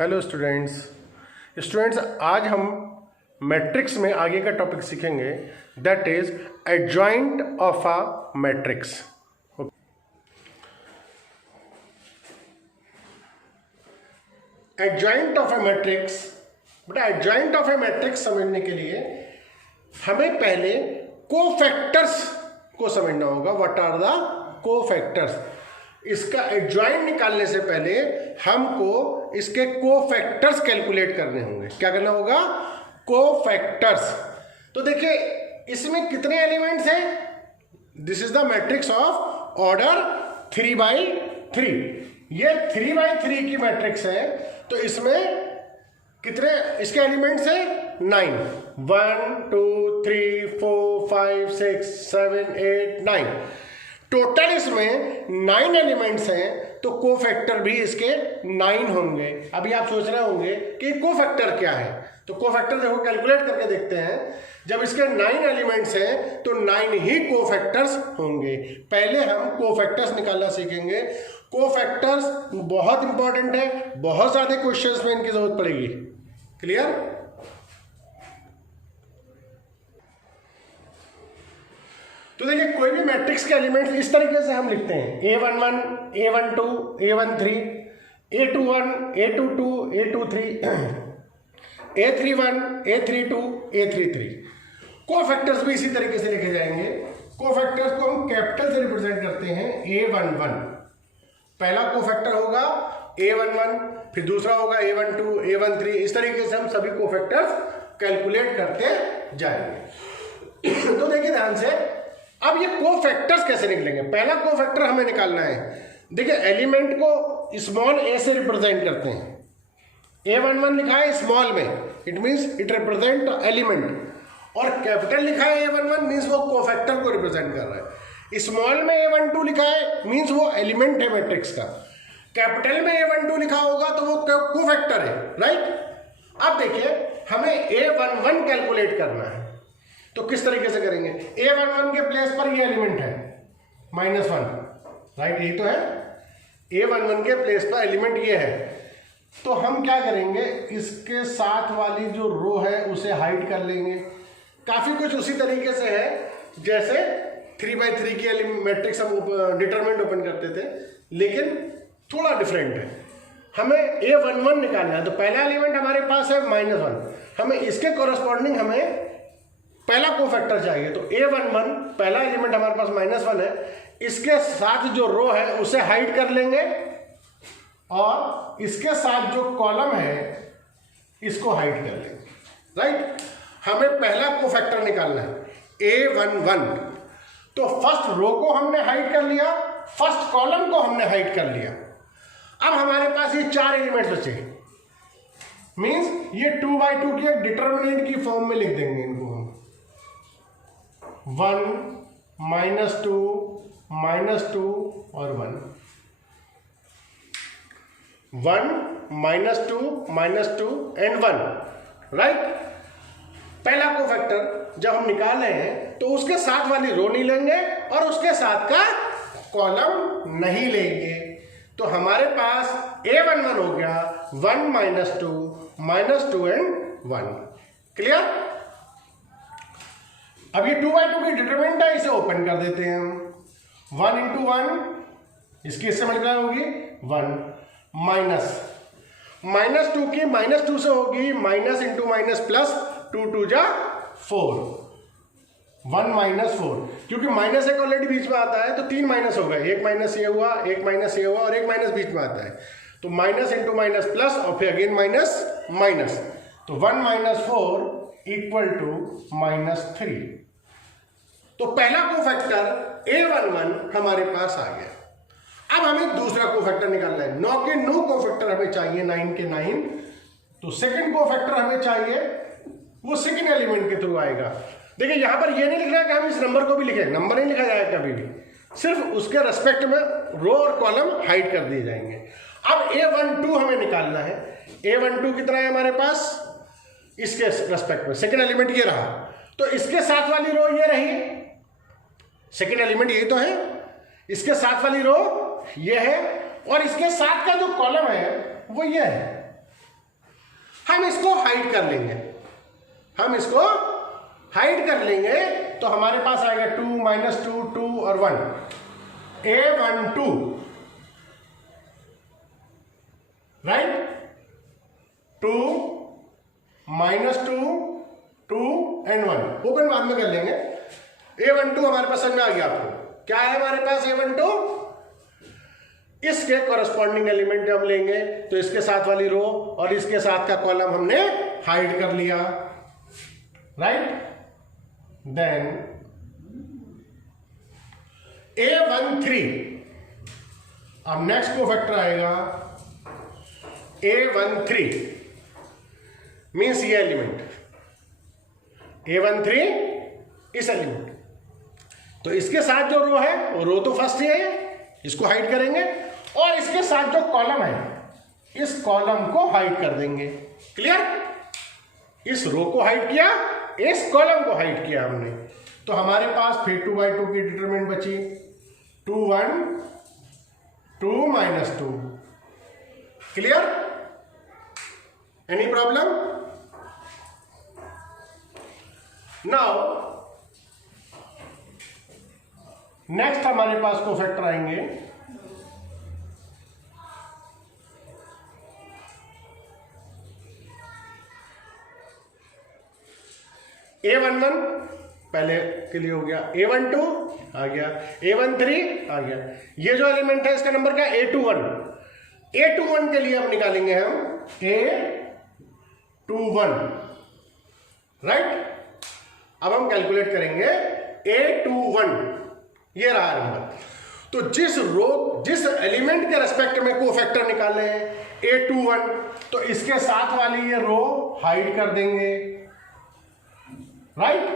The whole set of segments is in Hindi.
हेलो स्टूडेंट्स आज हम मैट्रिक्स में आगे का टॉपिक सीखेंगे, that is adjoint of a matrix. Adjoint of a matrix, बेटा एडजॉइंट ऑफ अ मैट्रिक्स समझने के लिए हमें पहले कोफैक्टर्स को समझना होगा। What are the cofactors? इसका एडजॉइंट निकालने से पहले हमको इसके कोफैक्टर्स कैलकुलेट करने होंगे। क्या करना होगा? कोफैक्टर्स। तो देखिए इसमें कितने एलिमेंट्स हैं? This is the matrix of order 3/3। ये 3/3 की मैट्रिक्स है। तो इसमें कितने इसके एलिमेंट्स हैं? 9। 1 2 3 4 5 6 7 8 9। टोटल इसमें 9 एलिमेंट्स हैं, तो कोफैक्टर भी इसके 9 होंगे। अभी आप सोच रहे होंगे कि कोफैक्टर क्या है, तो कोफैक्टर देखो कैलकुलेट करके देखते हैं। जब इसके 9 एलिमेंट्स हैं तो 9 ही कोफैक्टर्स होंगे। पहले हम कोफैक्टर्स निकालना सीखेंगे। कोफैक्टर्स बहुत इंपॉर्टेंट है, बहुत ज्यादा क्वेश्चंस में इनकी जरूरत पड़ेगी। क्लियर? तो देखिए कोई भी मैट्रिक्स के एलिमेंट्स इस तरीके से हम लिखते हैं: A11 A12 A13 A21 A22 A23 A31 A32 A33। Cofactors भी इसी तरीके से लिखे जाएंगे। कोफैक्टर्स को हम कैपिटल से रिप्रेजेंट करते हैं। A11 पहला कोफैक्टर होगा A11, फिर दूसरा होगा A12 A13। इस तरीके से हम सभी कोफैक्टर्स कैलकुलेट करते जाएंगे। तो देखिए ध्यान से, अब ये कोफैक्टर्स कैसे निकलेंगे? पहला कोफैक्टर हमें निकालना है। देखिए एलिमेंट को स्मॉल ए से रिप्रेजेंट करते हैं। A11 लिखा है स्मॉल में, it means it represent element, और कैपिटल लिखा है A11 मींस वो कोफैक्टर को रिप्रेजेंट कर रहा है। स्मॉल में A12 लिखा है मींस वो एलिमेंट है मैट्रिक्स का। कैपिटल में A12 लिखा होगा तो वो कोफैक्टर है, राइट? अब देखिए हमें A11 कैलकुलेट करना है, तो किस तरीके से करेंगे? A11 के प्लेस पर ये एलिमेंट है -1, राइट? यही तो है। A11 के प्लेस पर एलिमेंट ये है, तो हम क्या करेंगे? इसके साथ वाली जो रो है उसे हाइड कर लेंगे। काफी कुछ उसी तरीके से है जैसे 3/3 की मैट्रिक्स हम डिटरमिनेंट ओपन करते थे, लेकिन थोड़ा डिफरेंट है। हमें A11 निकालना है, तो पहला एलिमेंट हमारे पास है -1, हमें इसके कोरस्पॉन्डिंग हमें पहला कोफैक्टर चाहिए। तो A11 पहला एलिमेंट हमारे पास -1 है, इसके साथ जो रो है उसे हाइड कर लेंगे, और इसके साथ जो कॉलम है इसको हाइड कर लेंगे, राइट? हमें पहला कोफैक्टर निकालना है A11। तो फर्स्ट रो को हमने हाइड कर लिया, फर्स्ट कॉलम को हमने हाइड कर लिया। अब हमारे पास ये 4 एलिमेंट्स बचे, मींस ये 2/2 की एक डिटरमिनेंट की फॉर्म में लिख देंगे इनको हम। 1 -2 -2 और 1 -2 एंड 1, राइट? पहला कोफैक्टर जब हम निकाल रहे हैं तो उसके साथ वाली रो नहीं लेंगे और उसके साथ का कॉलम नहीं लेंगे। तो हमारे पास A11 हो गया 1 -2 एंड 1। क्लियर? अब ये 2/2 की डिटरमिनेंट है, इसे ओपन कर देते हैं हम। 1 × 1 इसकी इससे मल्टीप्लाई होगी 1 -2 की -2 से होगी माइनस इंटू माइनस प्लस, 2 2 जा 4, 1 -4, क्योंकि माइनस एक ऑलरेडी बीच में आता है तो 3 माइनस हो गए। एक माइनस ये हुआ, एक माइनस ये हुआ, और एक माइनस बीच में आता है, तो माइनस इंटू माइनस प्लस, और फिर अगेन माइनस, तो 1 -4 = -3। तो पहला कोफैक्टर A11 हमारे पास आ गया। अब हमें दूसरा कोफैक्टर निकालना है। 9 के 9 कोफैक्टर हमें चाहिए, 9 के 9। तो सेकंड कोफैक्टर हमें चाहिए, वो सेकंड एलिमेंट के थ्रू आएगा। देखिए यहां पर ये नहीं लिखना है कि हम इस नंबर को भी लिखें, नंबर नहीं लिखा जाएगा कभी भी, सिर्फ उसके रेस्पेक्ट में रो और कॉलम हाइड कर दिए जाएंगे। अब A12 हमें निकालना है। A12 कितना है हमारे पास? इसके रेस्पेक्ट में सेकंड एलिमेंट ये रहा, तो इसके साथ वाली रो ये रही, सेकंड एलिमेंट यही तो है, इसके साथ वाली रो ये है, और इसके साथ का जो कॉलम है वो ये है। हम इसको हाइड कर लेंगे, हम इसको हाइड कर लेंगे तो हमारे पास आएगा 2 -2 2 और 1 A12 राइट, 2 -2 2 एंड 1 ओपन बाद में कर लेंगे। A12 हमारे पास समझ में आ गया आपको क्या है हमारे पास A12, इसके कॉरेस्पॉन्डिंग एलिमेंट हम लेंगे तो इसके साथ वाली रो और इसके साथ का कॉलम हमने हाइड कर लिया राइट। देन A13 अब नेक्स्ट कोफैक्टर आएगा A13 मीन्स ये एलिमेंट A13 इस एलिमेंट, तो इसके साथ जो रो है वो रो तो फर्स्ट है, इसको हाइड करेंगे और इसके साथ जो कॉलम है इस कॉलम को हाइड कर देंगे। क्लियर, इस रो को हाइड किया, इस कॉलम को हाइड किया हमने, तो हमारे पास फिर 2/2 की डिटरमिनेंट बची 2 1 2 -2। Clear, any problem? Now next हमारे पास कोफैक्टर आएंगे A11 पहले के लिए हो गया, A12 आ गया, A13 आ गया। ये जो एलिमेंट है इसका नंबर क्या है A21। A21 के लिए हम निकालेंगे हम A21 राइट। अब हम कैलकुलेट करेंगे A21, ये रहा नंबर। तो जिस एलिमेंट के रेस्पेक्ट में कोफैक्टर निकाले हैं A21, तो इसके साथ वाली ये रो हाइड कर देंगे राइट।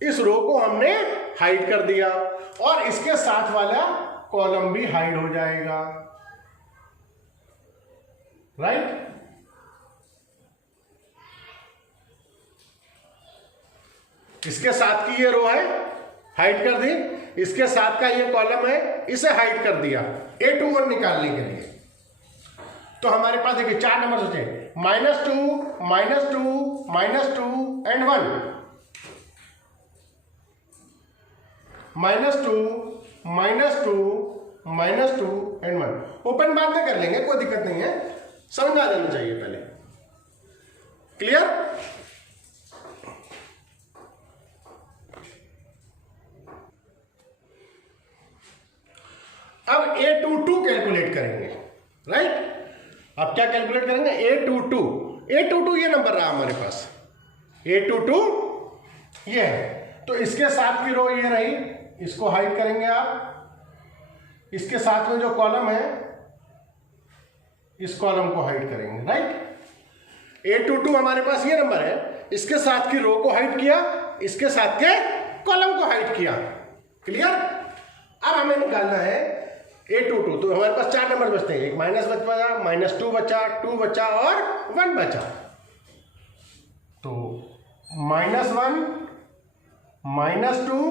इस रो को हमने हाइड कर दिया और इसके साथ वाला कॉलम भी हाइड हो जाएगा राइट। इसके साथ की ये रो है हाइड कर दी, इसके साथ का ये कॉलम है इसे हाइड कर दिया A21 निकालने के लिए। तो हमारे पास देखिए 4 नंबर सोचे -2 -2 -2 एंड 1 -2 -2 एंड 1 ओपन बाद में कर लेंगे, कोई दिक्कत नहीं है, समझ आ जाना चाहिए पहले। क्लियर, अब A22 कैलकुलेट करेंगे राइट। अब क्या कैलकुलेट करेंगे A22 ये नंबर रहा हमारे पास, A22 ये है, तो इसके साथ की रो ये रही, इसको हाइड करेंगे आप, इसके साथ में जो कॉलम है इस कॉलम को हाइड करेंगे राइट। A22 हमारे पास ये नंबर है, इसके साथ की रो को हाइड किया, इसके साथ के कॉलम को हाइड किया। क्लियर, अब हमें निकालना है A22, तो हमारे पास 4 नंबर बचते हैं, एक माइनस बचा, -2 बचा, 2 बचा और 1 बचा, तो -1 -2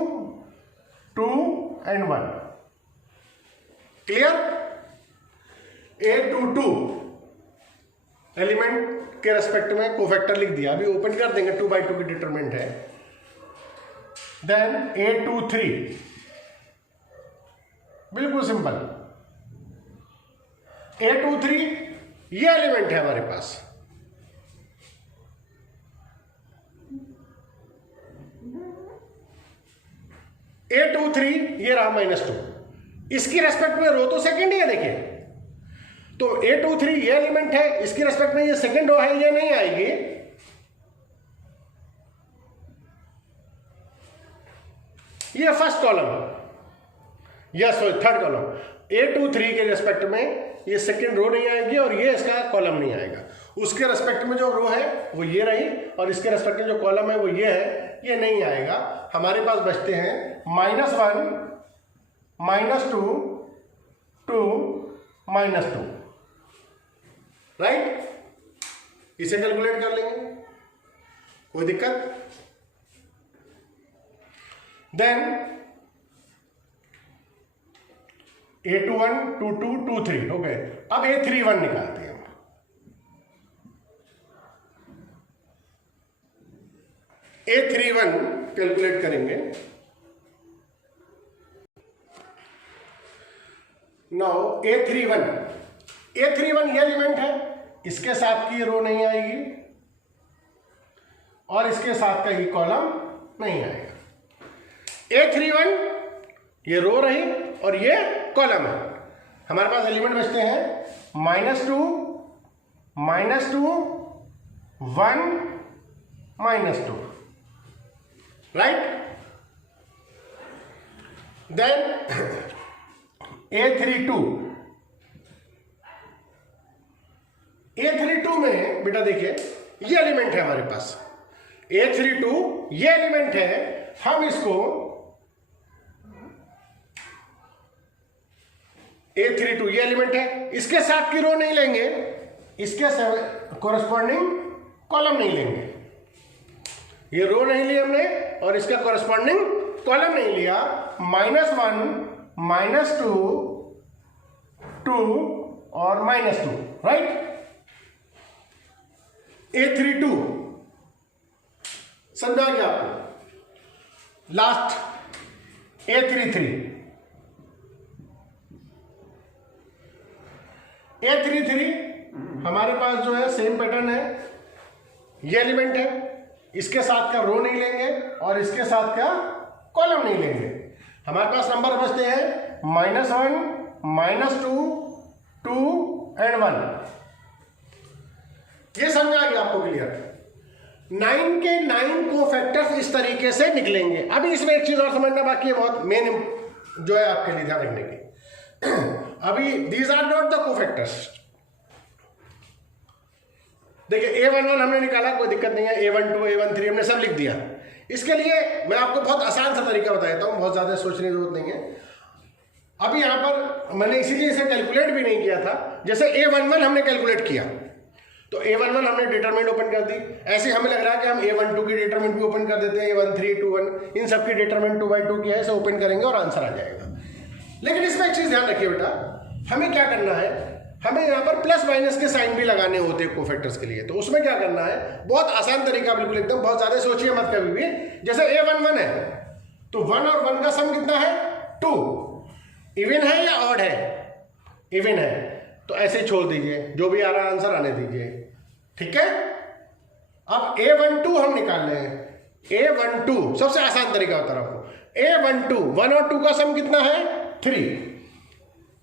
2 एंड 1। क्लियर, A22 एलिमेंट के रेस्पेक्ट में कोफैक्टर लिख दिया, अभी ओपन कर देंगे, 2/2 की डिटरमिनेंट है। देन A23 बिल्कुल सिंपल, A23 ये एलिमेंट है हमारे पास, A23 ये रहा -2, इसकी रेस्पेक्ट में रो तो सेकंड ही है देखिए, तो A23 ये एलिमेंट है, इसकी रेस्पेक्ट में ये सेकंड रो है, ये नहीं आएगी, ये first column, yes third column. A23 के रेस्पेक्ट में ये सेकंड रो नहीं आएगी और ये इसका कॉलम नहीं आएगा, उसके रेस्पेक्ट में जो रो है वो ये रही और इसके रेस्पेक्ट में जो कॉलम है वो ये है, ये नहीं आएगा। हमारे पास बचते हैं -1 -2 2 -2 राइट। इसे कैलकुलेट कर लेंगे, कोई दिक्कत। देन A21 22 23 हो गए। अब A31 निकालते हैं, A31 कैलकुलेट करेंगे। नाउ A31 ये एलिमेंट है, इसके साथ की रो नहीं आएगी और इसके साथ का ही कॉलम नहीं आएगा। A31 ये रो रही और ये कॉलम है। हमारे पास एलिमेंट बचते हैं -2, -2, 1, -2, राइट। देन A32 में बेटा देखिए ये एलिमेंट है हमारे पास। A32 ये एलिमेंट है, हम इसको A32 ये एलिमेंट है, इसके साथ की रो नहीं लेंगे, इसके कोरस्पॉन्डिंग कॉलम नहीं लेंगे। ये रो नहीं ली हमने और इसका कोरस्पॉन्डिंग कॉलम नहीं लिया। -1, -2, 2 और -2, राइट। A32 समझा गया आपको। लास्ट A33 हमारे पास जो है सेम पैटर्न है, ये एलिमेंट है, इसके साथ का रो नहीं लेंगे और इसके साथ का कॉलम नहीं लेंगे। हमारे पास नंबर बचते हैं -1, -2, 2 एंड 1। ये समझ आ गया आपको क्लियर। 9 के 9 कोफैक्टर्स इस तरीके से निकलेंगे। अभी इसमें एक चीज और समझना बाकी है, बहुत मेन जो है आपके लिए ध्यान रखने की। अभी these are not the cofactors. देखिए A11 हमने निकाला, कोई दिक्कत नहीं है। A12, A13 हमने सब लिख दिया। इसके लिए मैं आपको बहुत आसान सा तरीका बता देता हूं, बहुत ज्यादा सोचने की जरूरत नहीं है। अभी यहां पर मैंने इसीलिए इसे कैलकुलेट भी नहीं किया था। जैसे A11 हमने कैलकुलेट किया तो A11 हमने डिटरमिनेंट ओपन कर दी। ऐसे हमें लग रहा है कि हम A12 की डिटरमिनेंट भी ओपन कर देते हैं, A13, 21 इन सब की डिटरमिनेंट 2/2 की है, इसे ओपन करेंगे और आंसर आ जाएगा। लेकिन इसमें एक चीज ध्यान रखिए बेटा, हमें क्या करना है, हमें यहाँ पर प्लस माइनस के साइन भी लगाने होते हैं कोफैक्टर्स के लिए। तो उसमें क्या करना है, बहुत आसान तरीका, बिल्कुल एकदम, बहुत ज्यादा सोचिए मत कभी भी। जैसे A11 है तो 1 और 1 का सम कितना है 2। इवन है या ऑड है, इवन है, तो ऐसे छोड़ दीजिए, जो भी आ रहा है आंसर आने दीजिए, ठीक है। अब A12 हम निकाल रहे हैं। A12 सबसे आसान तरीका बता रहा हूं आपको। A12 1 और 2 का सम कितना है 3।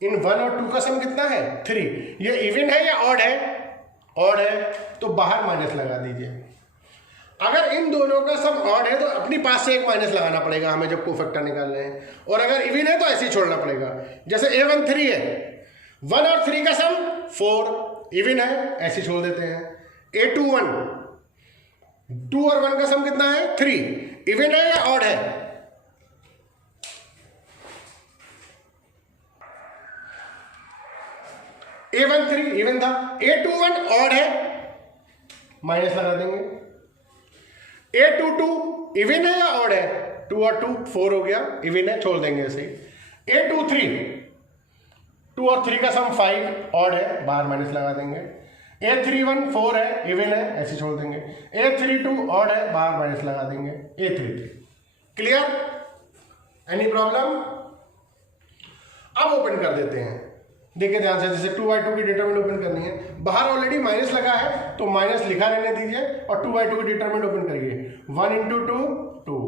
इन 1 और 2 का सम कितना है 3। ये इवन है या ऑड है, ऑड है, तो बाहर माइनस लगा दीजिए। अगर इन दोनों का सम ऑड है तो अपनी पास से एक माइनस लगाना पड़ेगा हमें जब कोफैक्टर निकाल रहे हैं, और अगर इवन है तो ऐसे ही छोड़ना पड़ेगा। जैसे A13 है, 1 और 3 का सम 4, इवन है, ऐसे छोड़ देते हैं। A21 2 और 1 का सम कितना है 3, इवन है या ऑड है, A13 इवन था, A21 ऑड है, माइनस लगा देंगे। A22 इवन है या ऑड है, 2 और 2 4 हो गया, इवन है, छोड़ देंगे ऐसे ही। A23 2 और 3 का सम 5, ऑड है, बाहर माइनस लगा देंगे। A31 4 है, इवन है, ऐसे छोड़ देंगे। A32 ऑड है, बाहर माइनस लगा देंगे। A33 clear, any problem. अब ओपन कर देते हैं, देखिए ध्यान से। जैसे 2/2 की डिटरमिनेंट ओपन करनी है, बाहर ऑलरेडी माइनस लगा है तो माइनस लिखा रहने दीजिए और 2/2 की डिटरमिनेंट ओपन करिए। 1 × 2 2,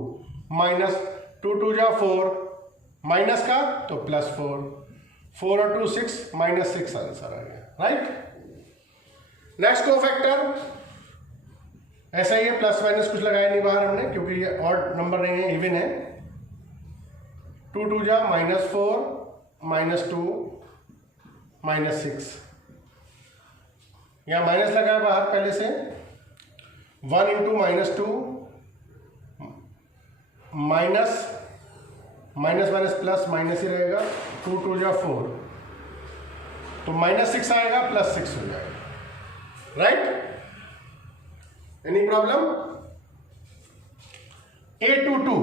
माइनस 2 2 जा 4, माइनस का तो +4, 4 और 2 6, -6 आंसर आ गया, राइट। नेक्स्ट कोफैक्टर ऐसा ही है, प्लस माइनस कुछ लगाया नहीं बाहर हमने, क्योंकि ये ऑड नंबर नहीं है, इवन है। 2 2 जा -4, -2, -6, यहां माइनस लगा बाहर पहले से। 1 × -2, माइनस प्लस माइनस ही रहेगा। 2 2 जा 4, तो -6 आएगा, +6 हो जाएगा, right. Any problem. A22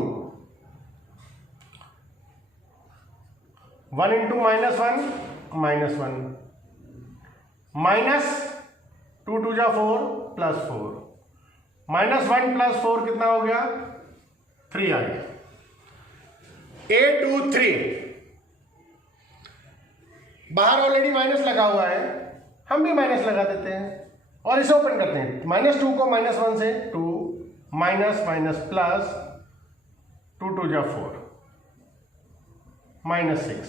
1 × -1, -1, minus 2 2 जा 4, +4, -1 + 4 कितना हो गया? 3 आ गया। A23 बाहर ऑलरेडी माइनस लगा हुआ है, हम भी माइनस लगा देते हैं और इसे ओपन करते हैं। -2 को -1 से 2 माइनस माइनस प्लस 2 2 जा 4 -6।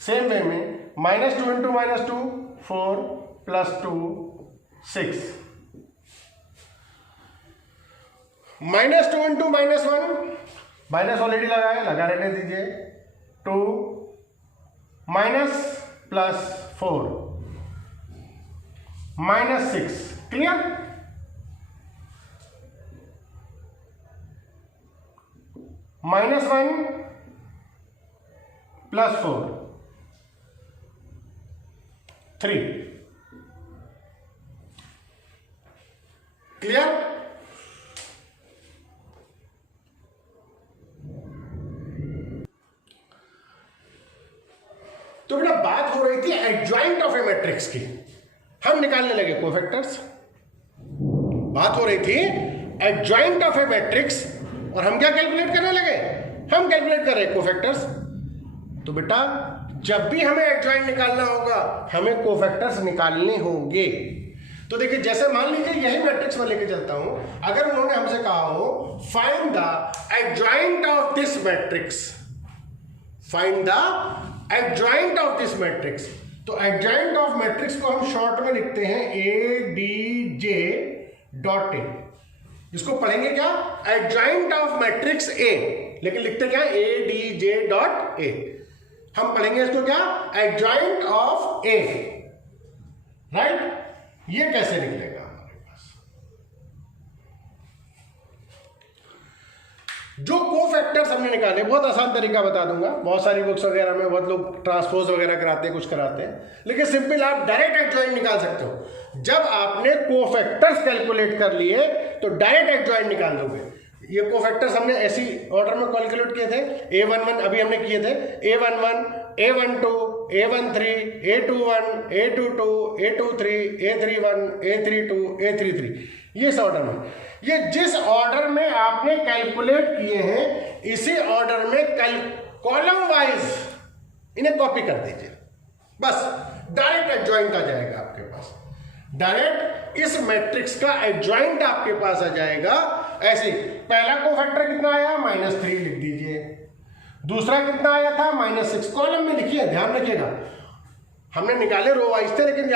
सेम वे में -2 × -2 4 + 2 6 -2 × -1 माइनस ऑलरेडी लगा है, लगा रहने दीजिए। 2 माइनस प्लस 4 -6। क्लियर? -1 + 4 3। क्लियर? तो बेटा बात हो रही थी एडजॉइंट ऑफ ए मैट्रिक्स की, हम निकालने लगे कोफैक्टर्स। बात हो रही थी एडजॉइंट ऑफ ए मैट्रिक्स और हम क्या कैलकुलेट करने लगे? हम कैलकुलेट कर रहे हैं कोफैक्टर्स। तो बेटा जब भी हमें एडजॉइंट निकालना होगा हमें कोफैक्टर्स निकालने होंगे। तो देखिए जैसे मान लीजिए यही मैट्रिक्स मैं लेके चलता हूं, अगर उन्होंने हमसे कहा हो find the adjoint of this matrix, find the adjoint of this matrix, तो एडजॉइंट ऑफ मैट्रिक्स को हम शॉर्ट में लिखते हैं ADJ.A। इसको पढ़ेंगे क्या? एडजॉइंट ऑफ मैट्रिक्स A, लेकिन लिखते क्या? ADJ.A। हम पढ़ेंगे इसको क्या? Adjoint of A। राइट? ये कैसे निकलेगा हमारे पास? जो कोफैक्टर्स हमने निकाले, बहुत आसान तरीका बता दूंगा। बहुत सारी बुक्स वगैरह में बहुत लोग ट्रांसपोज वगैरह कराते हैं, कुछ कराते हैं, लेकिन सिंपल आप डायरेक्ट एडजॉइंट निकाल सकते हो। जब आपने कोफैक्टर्स कैलकुलेट कर लिए तो डायरेक्ट एडजॉइंट निकाल दोगे। ये कोफैक्टर्स हमने ऐसी ऑर्डर में कैलकुलेट किए थे। A11 अभी हमने किए थे, A11, A12, A13, A21, A22, A23, A31, A32, A33, ये इस ऑर्डर में। ये जिस ऑर्डर में आपने कैलकुलेट किए हैं इसी ऑर्डर में कॉलम वाइज इन्हें कॉपी कर दीजिए, बस डायरेक्ट एडजॉइंट आ जाएगा आपके पास। डायरेक्ट इस मैट्रिक्स का एडजॉइंट आपके पास आ जाएगा। ऐसे पहला कोफैक्टर कितना आया? -3 लिख दीजिए। दूसरा कितना आया था? -6। कॉलम में लिखिए, ध्यान रखिएगा। हमने निकाले रो वाइज थे, लेकिन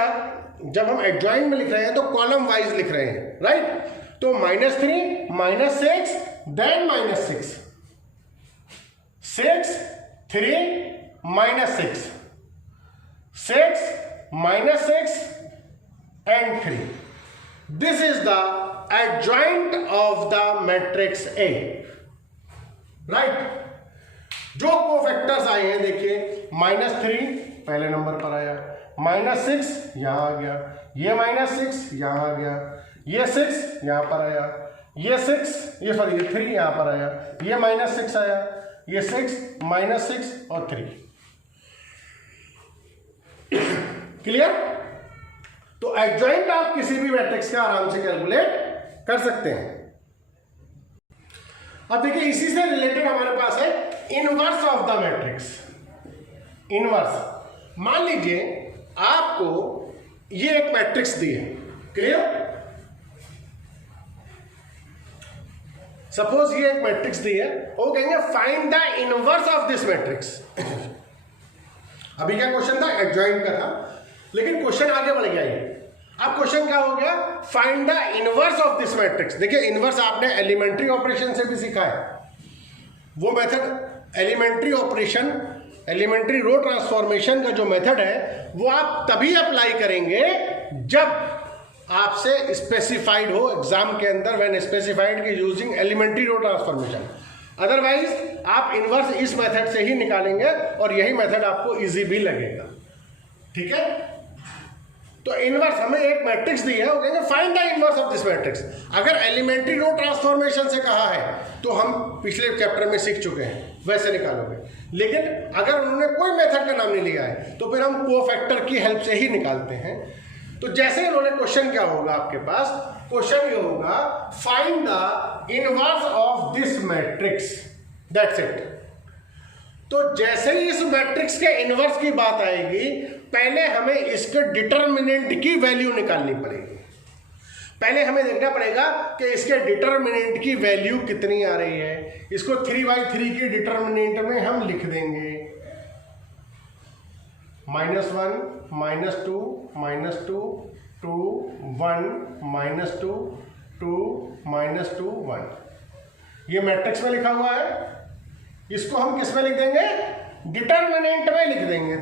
जब हम एडजॉइंट में लिख रहे हैं तो कॉलम वाइज लिख रहे हैं। राइट? तो -3 -6 then -6 6 3 -6 6 -6 and 3. This is the adjoint of the matrix A. Right? जो कोफैक्टर्स आए हैं देखिए, -3 पहले नंबर पर आया, -6 यहां आ गया, ये -6 यहां आ गया, ये 6 यहां पर आया, ये 3 यहां पर आया, ये -6 आया, ये 6 -6 और 3। क्लियर? तो एडजॉइंट आप किसी भी मैट्रिक्स का आराम से कैलकुलेट कर सकते हैं। अब देखिए इसी से रिलेटेड हमारे पास है inverse of the matrix. Inverse, मान लीजिए आपको ये एक मैट्रिक्स दी है। क्लियर? सपोज ये एक मैट्रिक्स दी है, वो कहेंगे find the inverse of this matrix. अभी क्या क्वेश्चन था? एडजॉइंट का था, लेकिन क्वेश्चन आगे बढ़ गया। ये अब क्वेश्चन क्या हो गया? Find the inverse of this matrix. देखिए इनवर्स आपने एलिमेंट्री ऑपरेशन से भी सीखा है। वो method elementary operation, elementary row transformation का जो मेथड है वो आप तभी अप्लाई करेंगे जब आपसे स्पेसिफाइड हो एग्जाम के अंदर, व्हेन स्पेसिफाइड की using elementary row transformation. Otherwise आप इनवर्स इस मेथड से ही निकालेंगे और यही मेथड आपको इजी भी लगेगा। ठीक है? तो इनवर्स, हमें एक मैट्रिक्स दी है, वो कहेंगे find the inverse of this matrix. अगर एलिमेंट्री रो ट्रांसफॉर्मेशन से कहा है तो हम पिछले चैप्टर में सीख चुके हैं, वैसे निकालोगे। लेकिन अगर उन्होंने कोई मेथड का नाम नहीं लिया है तो फिर हम कोफैक्टर की हेल्प से ही निकालते हैं। तो जैसे इन्होंने क्वेश्चन क्या होगा आपके पास, क्वेश्चन ये होगा find the inverse of this matrix, that's it. तो जैसे ही इस मैट्रिक्स के इनवर्स की बात आएगी, पहले हमें इसके डिटर्मिनेंट की वैल्यू निकालनी पड़ेगी। पहले हमें देखना पड़ेगा कि इसके डिटर्मिनेंट की वैल्यू कितनी आ रही है। इसको 3/3 की डिटर्मिनेंट में हम लिख देंगे -1 -2 -2 2 1 -2 2 -2 1। ये मैट्रिक्स में लिखा हुआ है, इसको हम किस में लिख देंगे, डिटर्मिनेंट में लिख देंगे।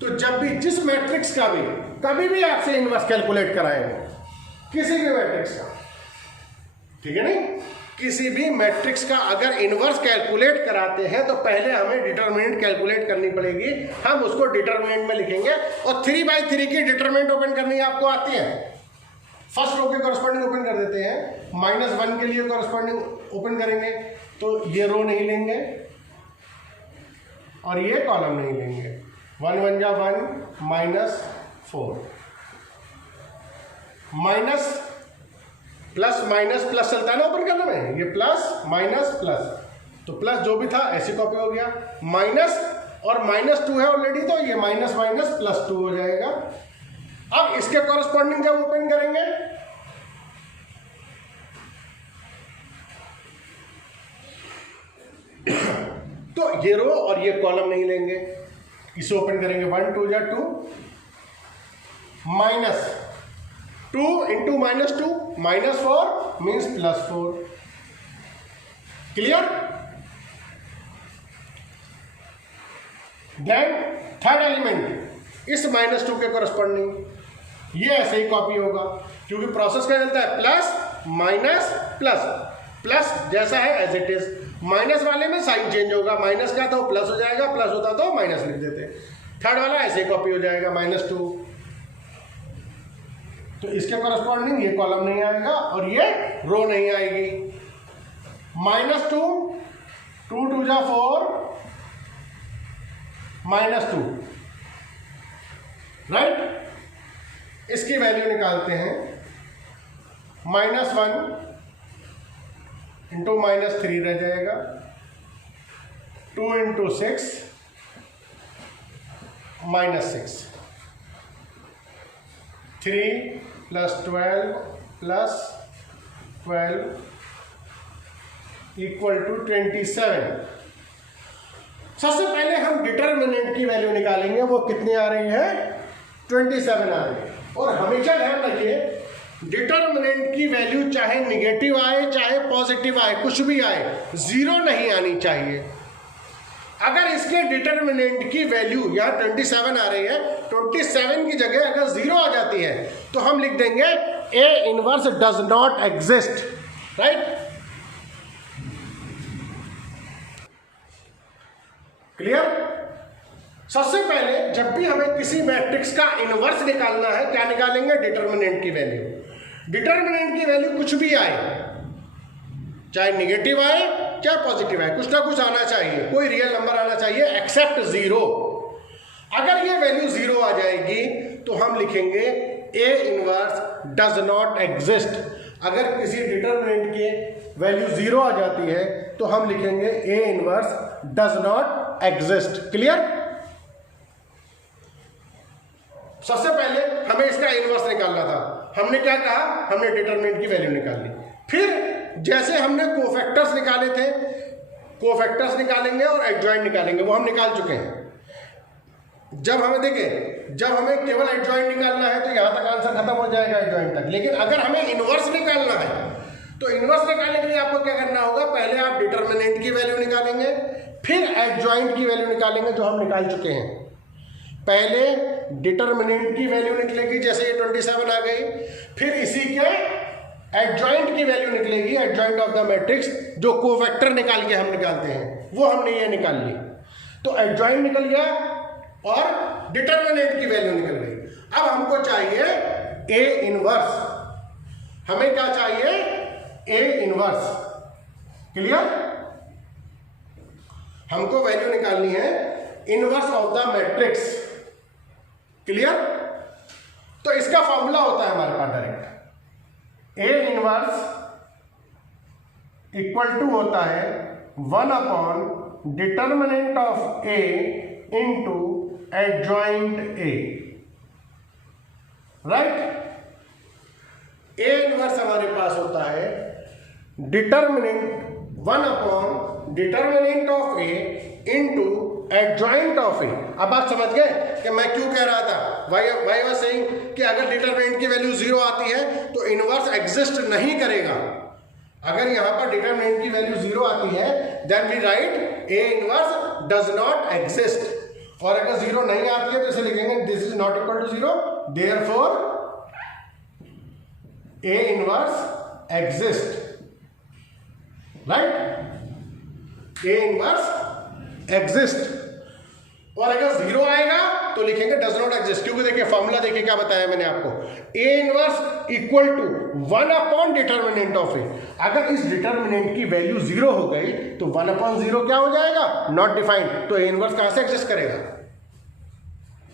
तो जब भी जिस मैट्रिक्स का भी कभी भी आपसे इनवर्स कैलकुलेट कराएंगे, किसी भी मैट्रिक्स का, ठीक है नहीं, किसी भी मैट्रिक्स का अगर इनवर्स कैलकुलेट कराते हैं तो पहले हमें डिटरमिनेंट कैलकुलेट करनी पड़ेगी। हम उसको डिटरमिनेंट में लिखेंगे और 3/3 की डिटरमिनेंट ओपन करनी आपको आती है। फर्स्ट रो के कॉरस्पॉन्डिंग ओपन कर देते हैं, -1 के लिए कॉरस्पॉन्डिंग ओपन करेंगे तो ये रो नहीं लेंगे और ये कॉलम नहीं लेंगे। 1 1 जा 1 -4 माइनस प्लस माइनस प्लस चलता है ना ओपन करने में, ये प्लस माइनस प्लस, तो प्लस जो भी था ऐसे कॉपी हो गया। माइनस और -2 है ऑलरेडी, तो ये माइनस माइनस +2 हो जाएगा। अब इसके कॉरस्पॉन्डिंग जब ओपन करेंगे तो ये रो और ये कॉलम नहीं लेंगे, इसे ओपन करेंगे 1 2 जा 2 -2 into -2 -4 means +4। Clear? Then third element is -2 के कॉरस्पॉन्डिंग ये ऐसे ही कॉपी होगा, क्योंकि प्रोसेस क्या चलता है, प्लस माइनस प्लस, प्लस जैसा है एज इट इज। माइनस वाले में साइन चेंज होगा, माइनस का तो प्लस हो जाएगा, प्लस होता तो माइनस लिख देते। थर्ड वाला ऐसे ही कॉपी हो जाएगा -2, तो इसके कॉरस्पॉन्डिंग ये कॉलम नहीं आएगा और ये रो नहीं आएगी। -2 2 2 जा 4 -2, राइट। इसकी वैल्यू निकालते हैं, -1 इंटू -3 रह जाएगा, 2 इंटू 6 -6, 3 + 12 + 12 = 27। सबसे पहले हम डिटर्मिनेंट की वैल्यू निकालेंगे, वो कितनी आ रही है, 27 आ रही है। और हमेशा ध्यान रखिए, डिटर्मिनेंट की वैल्यू चाहे निगेटिव आए चाहे पॉजिटिव आए, कुछ भी आए, 0 नहीं आनी चाहिए। अगर इसके डिटर्मिनेंट की वैल्यू यहाँ 27 आ रही है, 27 की जगह अगर 0 आ जाती है तो हम लिख देंगे A inverse does not exist, right. Clear? सबसे पहले जब भी हमें किसी मैट्रिक्स का इनवर्स निकालना है, क्या निकालेंगे, डिटर्मिनेंट की वैल्यू। डिटर्मिनेंट की वैल्यू कुछ भी आए, चाहे निगेटिव आए चाहे पॉजिटिव आए, कुछ ना कुछ आना चाहिए, कोई रियल नंबर आना चाहिए एक्सेप्ट 0। अगर ये वैल्यू 0 आ जाएगी तो हम लिखेंगे A inverse does not exist. अगर किसी डिटर्मिनेंट के वैल्यू 0 आ जाती है तो हम लिखेंगे A inverse does not exist. Clear? सबसे पहले हमें इसका इनवर्स निकालना था, हमने क्या कहा, हमने डिटर्मिनेंट की वैल्यू निकाल ली। फिर जैसे हमने कोफैक्टर्स निकाले थे, कोफैक्टर्स निकालेंगे और एडजॉइंट निकालेंगे, वो हम निकाल चुके हैं। जब हमें देखें, जब हमें केवल एडजॉइंट निकालना है तो यहां तक आंसर खत्म हो जाएगा एडजॉइंट तक। लेकिन अगर हमें इनवर्स निकालना है तो इनवर्स निकालने के लिए आपको क्या करना होगा, पहले आप डिटर्मिनेंट की वैल्यू निकालेंगे, फिर एडजॉइंट की वैल्यू निकालेंगे, जो हम निकाल चुके हैं। पहले डिटर्मिनेंट की वैल्यू निकलेगी, जैसे ये 27 आ गई, फिर इसी के एडजॉइंट की वैल्यू निकलेगी, एडजॉइंट ऑफ द मैट्रिक्स, जो कोफैक्टर निकाल के हम निकालते हैं, वो हमने ये निकाल ली। तो एडजॉइंट निकल गया और डिटर्मिनेंट की वैल्यू निकल गई। अब हमको चाहिए A इनवर्स, हमें क्या चाहिए, A इनवर्स। क्लियर? हमको वैल्यू निकालनी है inverse of the matrix. Clear? तो इसका फॉर्मूला होता है हमारे पास direct A inverse equal to होता है 1 determinant of A into adjoint A, right. A inverse हमारे पास होता है determinant 1 determinant of A into adjoint of A. अब आप समझ गए कि मैं क्यों कह रहा था, वाई वाज सेइंग कि अगर डिटर्मिनेंट की वैल्यू 0 आती है तो इनवर्स एग्जिस्ट नहीं करेगा। अगर यहां पर डिटर्मिनेंट की वैल्यू 0 आती है then we write A inverse does not exist, और अगर 0 नहीं आती है तो इसे लिखेंगे this is not equal to 0, therefore A inverse exist, right. A inverse exist, और अगर 0 आएगा तो लिखेंगे डज नॉट एग्जिस्ट, क्योंकि देखिए फॉर्मूला देखिए क्या बताया मैंने आपको, A inverse equal to 1 determinant of A. अगर इस डिटर्मिनेंट की वैल्यू 0 हो गई तो 1/0 क्या हो जाएगा, नॉट डिफाइंड, तो ए इनवर्स कहां से एग्जिस्ट करेगा,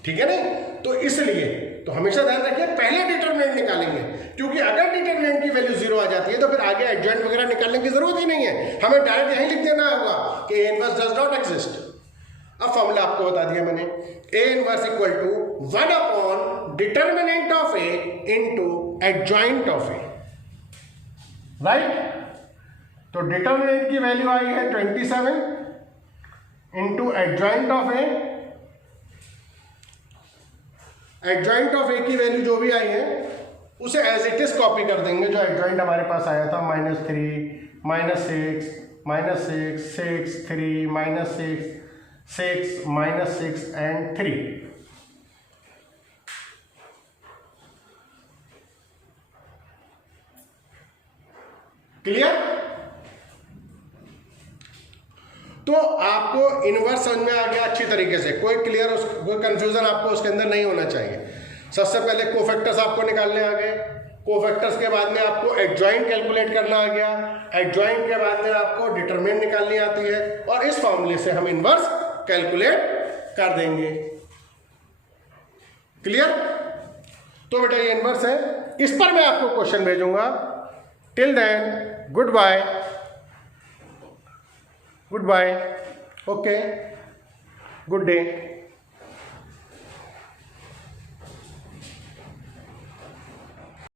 ठीक है नहीं। तो इसलिए तो हमेशा ध्यान रखिए पहले डिटर्मिनेंट निकालेंगे, क्योंकि अगर डिटर्मिनेंट की वैल्यू 0 आ जाती है तो फिर आगे एडजॉइंट वगैरह निकालने की जरूरत ही नहीं है, हमें डायरेक्ट यही लिख देना होगा कि A inverse does not exist. अब फॉर्मूला आपको बता दिया मैंने, A inverse equal to 1 determinant of A into adjoint of A, right. तो डिटर्मिनेंट की वैल्यू आई है 27 into adjoint of A, adjoint of A की वैल्यू जो भी आई है उसे एज इट इज कॉपी कर देंगे, जो एडजॉइंट हमारे पास आया था -3 -6 -6 6 3 -6 6 -6 and 3। क्लियर। तो आपको इनवर्स समझ में आ गया अच्छी तरीके से, कोई कोई कंफ्यूजन आपको उसके अंदर नहीं होना चाहिए। सबसे पहले कोफैक्टर्स आपको निकालने आ गए, कोफैक्टर्स के बाद में आपको एडजॉइंट कैलकुलेट करना आ गया, एडजॉइंट के बाद में आपको डिटरमिनेंट निकालनी आती है, और इस फॉर्मूले से हम इनवर्स कैलकुलेट कर देंगे। क्लियर। तो बेटा ये इनवर्स है, इस पर मैं आपको क्वेश्चन भेजूंगा। Till then good bye, good bye, okay, good day.